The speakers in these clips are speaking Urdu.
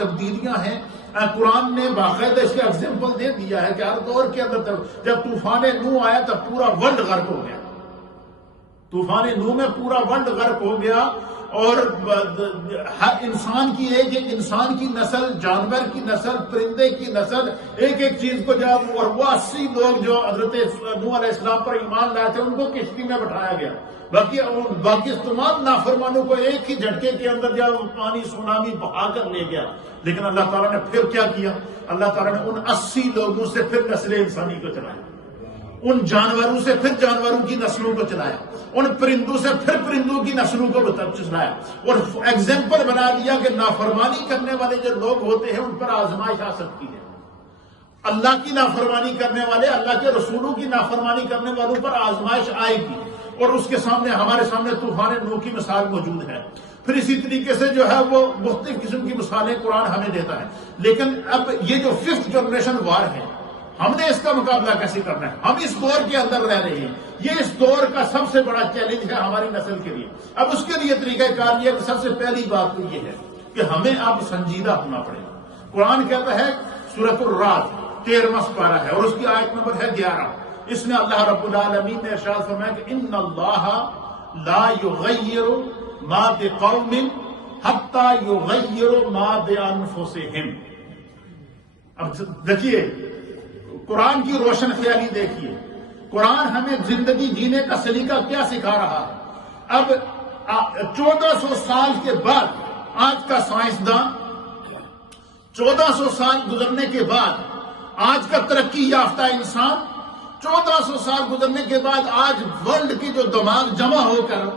تبدیلیاں ہیں. قرآن نے باقاعدہ اس کا ایگزامپل دے دیا ہے کہ ہر دور کے اندر جب طوفان نوح آیا تب پورا ورلڈ غرق ہو گیا. طوفان نوح میں پورا ورلڈ غرق ہو گیا اور ہر انسان کی ایک انسان کی نسل، جانور کی نسل، پرندے کی نسل، ایک چیز کو جب اور وہ 80 لوگ جو حضرت نوح علیہ السلام پر ایمان لائے تھے ان کو کشتی میں بٹھایا گیا. باقی تمام نافرمانوں کو ایک ہی جھٹکے کے اندر جب پانی سونامی بہا کر لے گیا. لیکن اللہ تعالیٰ نے پھر کیا کیا؟ اللہ تعالیٰ نے ان 80 لوگوں سے پھر نسل انسانی کو چلایا، ان جانوروں سے پھر جانوروں کی نسلوں کو چلایا، ان پرندوں سے پھر پرندوں کی نسلوں کو چلایا، اور ایگزامپل بنا دیا کہ نافرمانی کرنے والے جو لوگ ہوتے ہیں ان پر آزمائش آ سکتی ہے. اللہ کی نافرمانی کرنے والے، اللہ کے رسولوں کی نافرمانی کرنے والوں پر آزمائش آئے گی، اور اس کے سامنے ہمارے سامنے طوفان نوح کی مثال موجود ہے. پھر اسی طریقے سے جو ہے وہ مختلف قسم کی مثالیں قرآن ہمیں دیتا ہے. لیکن اب یہ جو 5th جنریشن وار ہے، ہم نے اس کا مقابلہ کیسے کرنا ہے؟ ہم اس دور کے اندر رہ رہے ہیں، یہ اس دور کا سب سے بڑا چیلنج ہے ہماری نسل کے لیے. اب اس کے لیے طریقہ کار یہ کہ سب سے پہلی بات تو یہ ہے کہ ہمیں اب سنجیدہ ہونا پڑے گا. قرآن کہتا ہے سورۃ الرعد 13واں سپارہ ہے اور اس کی آیت نمبر ہے 11. اس میں اللہ رب العالمین نے ارشاد فرمایا کہ ان اللہ لا یغیر ما بقوم حتی یغیر ما بانفسہم. اب دیکھیے قرآن کی روشن خیالی دیکھیے، قرآن ہمیں زندگی جینے کا سلیقہ کیا سکھا رہا ہے. اب 1400 سال کے بعد آج کا سائنسدان، 1400 سال گزرنے کے بعد آج کا ترقی یافتہ انسان، 1400 سال گزرنے کے بعد آج ورلڈ کی جو دماغ جمع ہو کر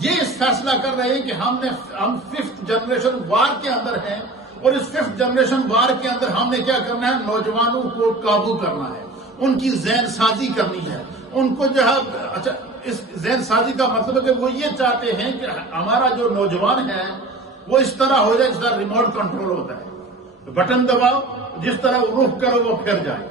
یہ فیصلہ کر رہے ہیں کہ ہم 5th جنریشن وار کے اندر ہیں، اور اس 5th جنریشن وار کے اندر ہم نے کیا کرنا ہے؟ نوجوانوں کو قابو کرنا ہے، ان کی ذہن سازی کرنی ہے، ان کو جو ہے اچھا اس ذہن سازی کا مطلب ہے کہ وہ یہ چاہتے ہیں کہ ہمارا جو نوجوان ہے وہ اس طرح ہو جائے جس طرح ریموٹ کنٹرول ہوتا ہے، بٹن دباؤ جس طرح رخ کرو وہ پھر جائے.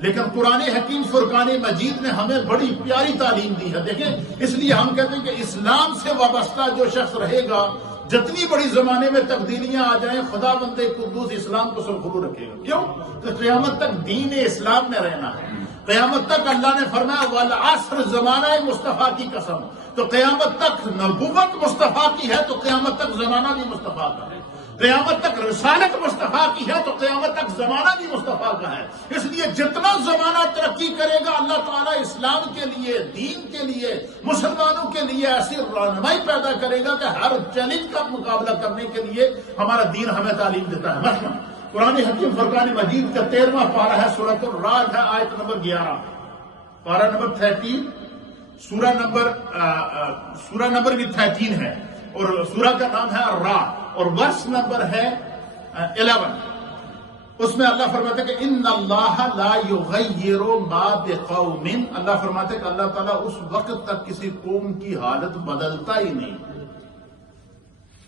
لیکن قرآن حکیم فرقان مجید نے ہمیں بڑی پیاری تعلیم دی ہے. دیکھیں اس لیے ہم کہتے ہیں کہ اسلام سے وابستہ جو شخص رہے گا، جتنی بڑی زمانے میں تبدیلیاں آ جائیں، خدا بند قدوس اسلام کو سرخرو رکھے گا. کیوں؟ کہ قیامت تک دین اسلام میں رہنا ہے. قیامت تک اللہ نے فرمایا والعصر زمانہ مصطفیٰ کی قسم. تو قیامت تک نبوت مصطفیٰ کی ہے تو قیامت تک زمانہ بھی مصطفیٰ کا ہے. قیامت تک رسالت مصطفیٰ کی ہے تو قیامت تک زمانہ بھی مصطفیٰ کا ہے. اس لیے جتنا زمانہ ترقی کرے گا اللہ تعالیٰ اسلام کے لیے، دین کے لیے، مسلمانوں کے لیے ایسی رہنمائی پیدا کرے گا کہ ہر چیلنج کا مقابلہ کرنے کے لیے ہمارا دین ہمیں تعلیم دیتا ہے. مثلا قرآن حکیم فرقان مجید کا 13واں پارہ ہے، سورۃ الرعد ہے، آیت نمبر 11، پارہ نمبر 13، سورہ نمبر بھی 13 ہے، اور سورہ کا نام ہے الرعد، اور ورس نمبر ہے 11. اس میں اللہ فرماتا ہے کہ ان اللہ لا یغیر ما بقوم. اللہ فرماتا ہے کہ اللہ تعالیٰ اس وقت تک کسی قوم کی حالت بدلتا ہی نہیں.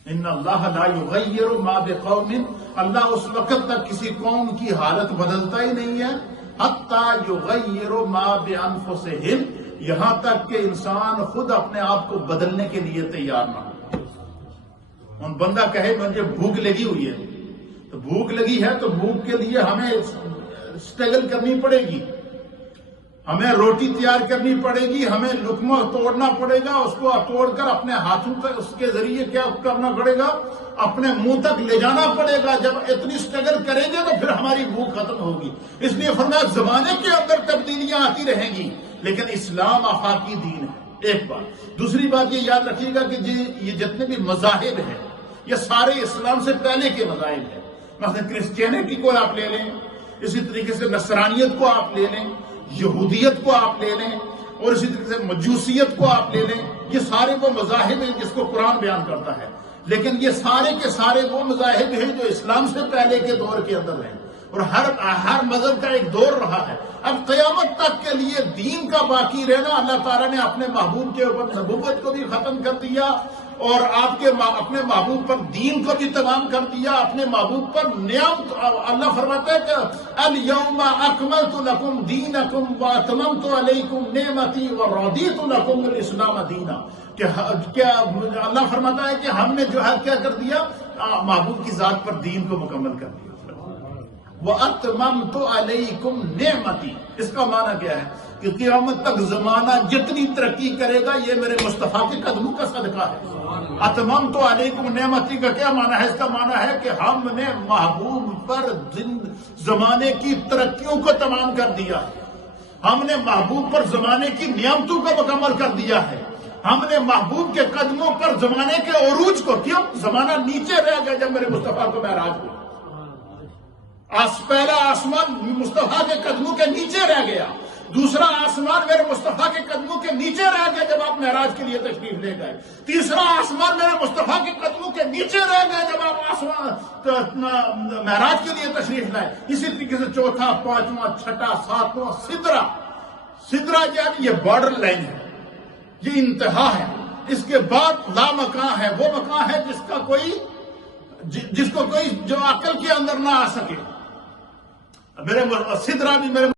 ان اللہ لا یغیر ما بقوم، اللہ اس وقت تک کسی قوم کی حالت بدلتا ہی نہیں ہے حتی یغیر ما بانفسہم، یہاں تک کہ انسان خود اپنے آپ کو بدلنے کے لیے تیار نہ ہو. بندہ کہے مجھے بھوک لگی ہوئی ہے، تو بھوک لگی ہے تو بھوک کے لیے ہمیں اسٹرگل کرنی پڑے گی، ہمیں روٹی تیار کرنی پڑے گی، ہمیں لقمہ توڑنا پڑے گا، اس کو توڑ کر اپنے ہاتھوں تک اس کے ذریعے کیا کرنا پڑے گا؟ اپنے منہ تک لے جانا پڑے گا. جب اتنی اسٹرگل کریں گے تو پھر ہماری بھوک ختم ہوگی. اس لیے فرمایا زمانے کے اندر تبدیلیاں آتی رہیں گی لیکن اسلام آفاقی دین ہے. ایک بات. دوسری بات یہ یاد رکھیے گا کہ یہ جتنے بھی مذاہب ہیں یہ سارے اسلام سے پہلے کے مذاہب ہیں. مثلا کرسچینٹی کو آپ لے لیں، اسی طریقے سے نصرانیت کو آپ لے لیں، یہودیت کو آپ لے لیں، اور اسی طریقے سے مجوسیت کو آپ لے لیں. یہ سارے وہ مذاہب ہیں جس کو قرآن بیان کرتا ہے، لیکن یہ سارے کے سارے وہ مذاہب ہیں جو اسلام سے پہلے کے دور کے اندر ہیں، اور ہر مذہب کا ایک دور رہا ہے. اب قیامت تک کے لیے دین کا باقی رہنا، اللہ تعالیٰ نے اپنے محبوب کے اوپر نبوت کو بھی ختم کر دیا اور اپنے محبوب پر دین کو بھی تمام کر دیا. اپنے محبوب پر نعمت، اللہ فرماتا ہے کہ الیوم اکملت لکم دینکم واتممت علیکم نعمتی ورضیت لکم الاسلام دینا. کہ اللہ فرماتا ہے کہ ہم نے جو ہے کیا کر دیا، محبوب کی ذات پر دین کو مکمل کر دیا۔ وَأَتْمَمْتُ عَلَيْكُمْ نِعْمَتِي، اس کا معنی کیا ہے کہ قیامت تک زمانہ جتنی ترقی کرے گا یہ میرے مصطفیٰ کے قدموں کا صدقہ ہے۔ اتممت علیکم نعمتی کا کیا معنی ہے؟ اس کا معنی ہے کہ ہم نے محبوب پر زمانے کی ترقیوں کو تمام کر دیا ہے، ہم نے محبوب پر زمانے کی نعمتوں کو مکمل کر دیا ہے، ہم نے محبوب کے قدموں پر زمانے کے عروج کو، کیوں زمانہ نیچے رہ گیا جب میرے مصطفیٰ کو معراج ہوا، پہلا آسمان مصطفیٰ کے قدموں کے نیچے رہ گیا، دوسرا آسمان میرے مصطفیٰ کے قدموں کے نیچے رہ گیا جب آپ معراج کے لیے تشریف لے گئے، تیسرا آسمان میرے مصطفیٰ کے قدموں کے نیچے رہ گئے جب آپ معراج کے لیے تشریف لائے، اسی طریقے سے چوتھا، پانچواں، چھٹا، ساتواں، سدرا یعنی یہ بارڈر لائن ہے، یہ انتہا ہے، اس کے بعد لا مکان ہے، وہ مکان ہے جس کو کوئی جو عقل کے اندر نہ آ سکے۔ میرے سدرا بھی میرے